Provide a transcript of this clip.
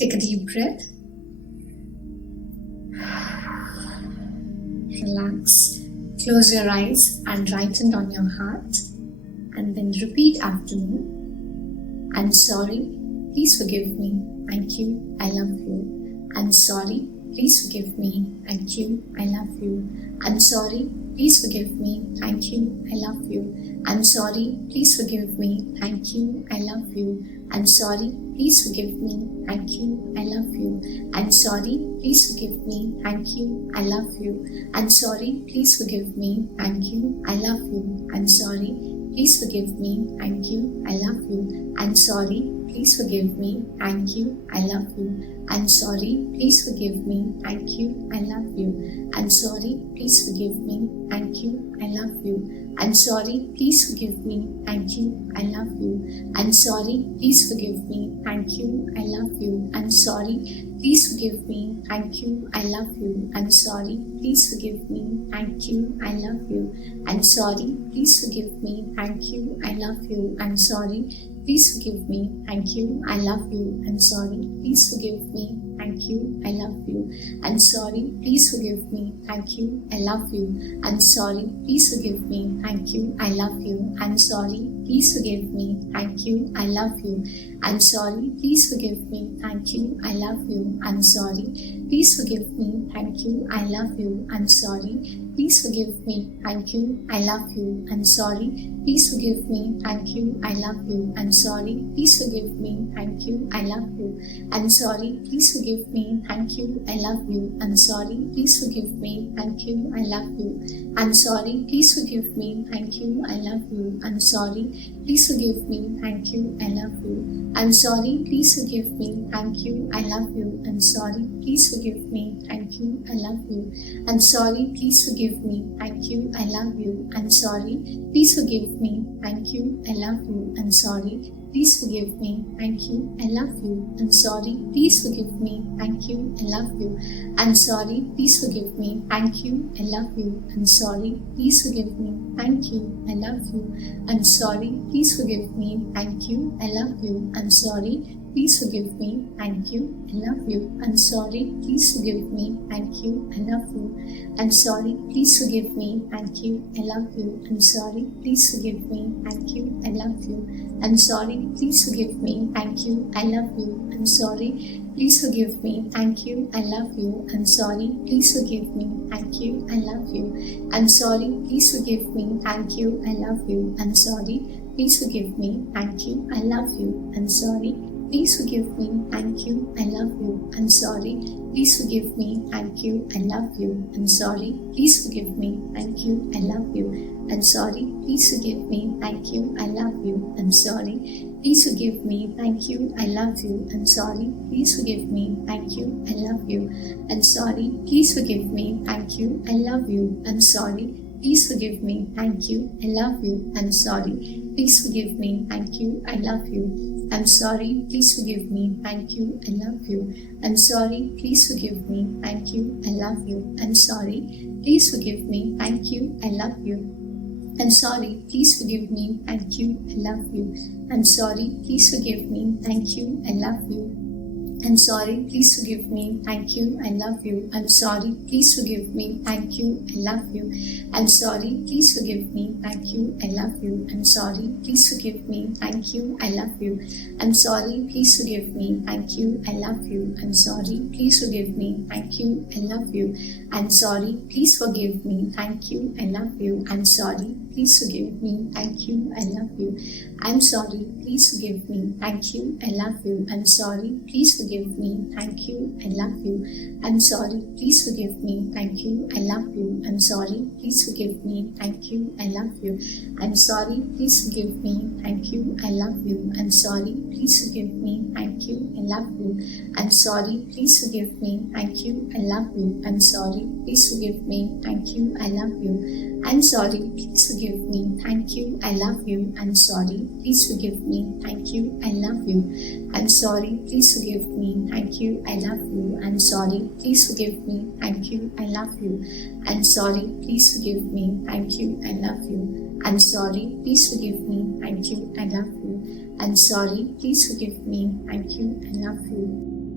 Take a deep breath. Relax. Close your eyes and write it on your heart. And then repeat after me. I'm sorry. Please forgive me. Thank you. I love you. I'm sorry. Please forgive me. Thank you. I love you. I'm sorry. Please forgive me. Thank you. I love you. I'm sorry. Please forgive me. Thank you. I love you. I'm sorry. Please forgive me. Thank you. I love you. I'm sorry. Please forgive me. Thank you. I love you. I'm sorry. Please forgive me. Thank you. I love you. I'm sorry. Please forgive me. Thank you. I love you. I'm sorry. Please forgive me. Thank you. I love you. I'm sorry. Please forgive me. Thank you. I love you. I'm sorry. Please forgive me. Thank you. I love you. I'm sorry. Please forgive me. Thank you. I love you. I'm sorry. Please forgive me. Thank you. I love you. I'm sorry. Please forgive me. Thank you. I love you. I'm sorry. Please forgive me. Thank you. I love you. I'm sorry. Please forgive me. Thank you. I love you. I'm sorry. Please forgive me. Thank you. I love you. I'm sorry. Please forgive me. Thank you. I love you. I'm sorry. Please forgive me. Thank you. I love you. I'm sorry. Please forgive me. Thank you. I love you. I'm sorry. Please forgive me. Thank you. I love you. I'm sorry. Please forgive me. Thank you. I love you. I'm sorry. Please forgive me. Thank you. I love you. I'm sorry. Please forgive me. Thank you. I love you. I'm sorry. Please forgive me. Thank you. I love you. I'm sorry. Please forgive me. Thank you. I love you. I'm sorry. Please forgive me. Thank you. I love you. I'm sorry. Please forgive me. Thank you. I love you. I'm sorry. Please forgive me. Thank you. I love you. I'm sorry. Please forgive me. Thank you. I love you. I'm sorry. Please forgive me. Thank you. I love you. I'm sorry. Please forgive me. Thank you. I love you. I'm sorry. Please forgive me. Thank you. I love you. I'm sorry. Please forgive me. Thank you. I love you. I'm sorry. Please forgive me. Thank you. I love you. I'm sorry. Please forgive me. Thank you. I love you. I'm sorry. Please forgive me. Thank you. I love you. I'm sorry. Please forgive me. Thank you. I love you. I'm sorry. Please forgive me. Thank you. I love you. I'm sorry. Please forgive me. Thank you. I love you. I'm sorry. Please forgive me. Thank you. I love you. I'm sorry. Please forgive me. Thank you. I love you. I'm sorry. Please forgive me. Thank you. I love you. I'm sorry. Please forgive me. Thank you. I love you. I'm sorry. Please forgive me. Thank you. I love you. I'm sorry. Please forgive me. Thank you. I love you. I'm sorry. Please forgive me. Thank you. I love you. I'm sorry. Please forgive me. Thank you. I love you. I'm sorry. Please forgive me. Thank you. I love you. I'm sorry. Please forgive me. Thank you. I love you. I'm sorry. Please forgive me. Thank you. I love you. I'm sorry. Please forgive me. Thank you. I love you. I'm sorry. Please forgive me. Thank you. I love you. I'm sorry. Please forgive me. Thank you. I love you. I'm sorry. Please forgive me. Thank you. I love you. I'm sorry. Please forgive me. Thank you. I love you. I'm sorry. Please forgive me. Thank you. I love you. I'm sorry. Please forgive me. Thank you. I love you. I'm sorry. Please forgive me. Thank you. I love you. I'm sorry. Please forgive me. Thank you. I love you. I'm sorry. Please forgive me. Thank you. I love you. I'm sorry. Please forgive me. Thank you. I love you. I'm sorry. Please forgive me. Thank you. I love you. I'm sorry. Please forgive me. Thank you. I love you. I'm sorry. Please forgive me. Thank you. I love you. I'm sorry. Please forgive me. Thank you. I love you. I'm sorry. Please forgive me. Thank you. I love you. I'm sorry. Please forgive me. Thank you. I love you. I'm sorry. Please forgive me. Thank you. I love you. I'm sorry. Please forgive me. Thank you. I love you. I'm sorry. Please forgive me. Thank you. I love you. I'm sorry. Please forgive me. Thank you. I love you. I'm sorry. Please forgive me. Thank you. I love you. I'm sorry. Please forgive me. Thank you. I love you. I'm sorry. Please forgive me. Thank you. I love you. I'm sorry. Please forgive me. Thank you. I love you. I'm sorry. Please forgive me. Thank you. I love you. I'm sorry. Please forgive me. Thank you. I love you. I'm sorry. Please forgive me. Thank you. I love you. I'm sorry. Please forgive me. Thank you. I love you. I'm sorry. Please forgive me. Thank you. I love you. I'm sorry. Please forgive me. Thank you. I love you. I'm sorry. Please forgive me. Thank you. I love you. I'm sorry. Please forgive me. Thank you. I love you. I'm sorry. Please forgive me. Thank you. I love you.